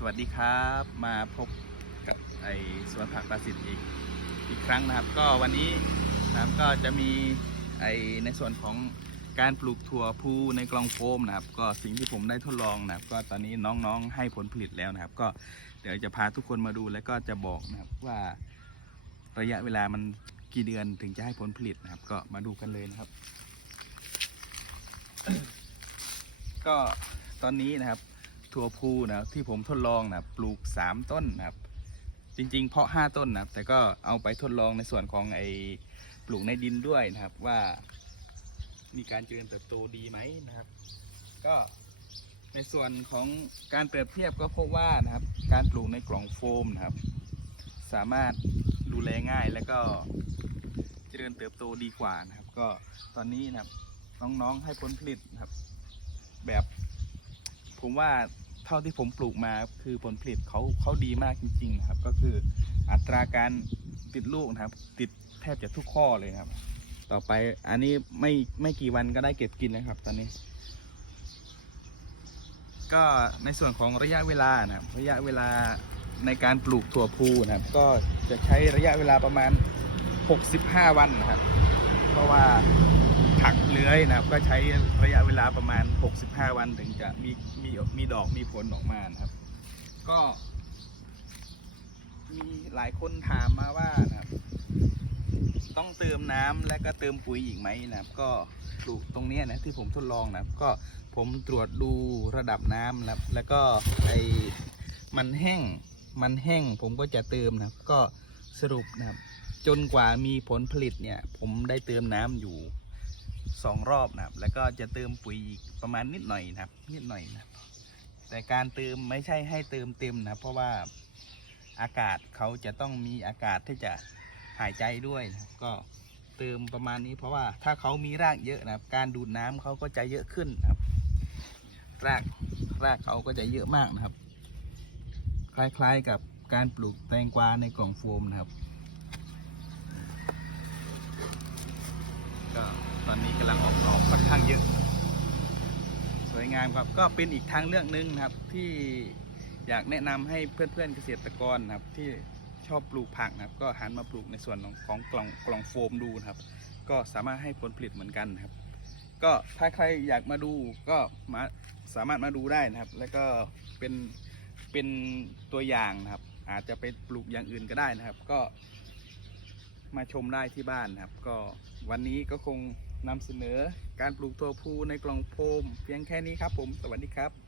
สวัสดีครับมาพบกับไอสวนผักประสิทธิ์อีกอีกครั้งนะครับ ก็วันนี้นะครับก็จะมีไอในส่วนของการปลูกถั่วพูในกล่องโฟมนะครับ ก็สิ่งที่ผมได้ทดลองนะครับ ก็ตอนนี้น้องๆให้ผลผลิตแล้วนะครับ ก็เดี๋ยวจะพาทุกคนมาดูแล้วก็จะบอกนะครับว่าระยะเวลามันกี่เดือนถึงจะให้ผลผลิตนะครับ ก็มาดูกันเลยนะครับ ก็ตอนนี้นะครับ ถั่วพูนะครับที่ผมทดลองนะปลูก 3 ต้นนะครับ จริงๆ เพาะ 5 ต้นนะครับแต่ก็เอาไปทดลองในส่วนของไอ้ปลูกในดินด้วยนะครับว่ามีการเจริญเติบโตดีไหมนะครับ ก็ในส่วนของการเปรียบเทียบก็พบว่านะครับ การปลูกในกล่องโฟมนะครับ สามารถดูแลง่ายแล้วก็เจริญเติบโตดีกว่านะครับ ก็ตอนนี้นะครับน้องๆให้ผลผลิตนะครับ แบบผมว่า เท่าที่ผมปลูกมาคือผลผลิตเขาเขาดีมากจริงๆนะครับก็คืออัตราการติดลูกนะครับ ติดแทบจะทุกข้อเลยครับ ต่อไปอันนี้ไม่ไม่กี่วันก็ได้เก็บกินแล้วครับ ตอนนี้ ก็ในส่วนของระยะเวลานะครับ ระยะเวลาในการปลูกถั่วพูนะครับ ก็จะใช้ระยะเวลาประมาณ 65 วันนะครับ เพราะว่า ผักเลื้อยนะครับ ก็ใช้ระยะเวลาประมาณ 65 วันถึงจะมีมีมีดอกมีผลออกมานะครับ ก็ มีหลายคนถามมาว่านะครับ ต้องเติมน้ำและก็เติมปุ๋ยอีกไหมนะครับ ก็ปลูกตรงนี้นะที่ผมทดลองนะครับ ก็ผมตรวจดูระดับน้ำนะครับ แล้วก็ไอมันแห้งมันแห้งผมก็จะเติมนะครับ ก็สรุปนะครับ จนกว่ามีผลผลิตเนี่ย ผมได้เติมน้ำอยู่ สองรอบนะครับ แล้วก็จะเติมปุ๋ยอีกประมาณนิดหน่อยนะครับ นิดหน่อยนะแต่การเติมไม่ใช่ให้เติมเต็มนะครับเพราะว่าอากาศเขาจะต้องมีอากาศที่จะหายใจด้วยนะก็เติมประมาณนี้เพราะว่าถ้าเขามีรากเยอะนะครับ การดูดน้ำเขาก็จะเยอะขึ้นนะครับ รากรากเขาก็จะเยอะมากนะครับ คล้ายๆกับการปลูกแตงกวาในกล่องโฟมนะครับ ก็ตอนนี้กำลังออกดอกค่อนข้าง เยอะครับ สวยงามครับก็เป็นอีกทางเลือกหนึงนะครับที่อยากแนะนำให้เพื่อนๆเกษตรกรนะครับ ที่ชอบปลูกผักนะครับ ก็หันมาปลูกในส่วนของของกล่องกล่องโฟมดูนะครับ ก็สามารถให้ผลผลิตเหมือนกันนะครับ ก็ถ้าใครอยากมาดูก็มาสามารถมาดูได้นะครับ แล้วก็เป็นเป็นตัวอย่างนะครับ อาจจะไปปลูกอย่างอื่นก็ได้นะครับ ก็มาชมได้ที่บ้านนะครับ ก็วันนี้ก็คง นำเสนอการปลูกตัวภูในกล่องโฟมเพียงแค่นี้ครับผม สวัสดีครับ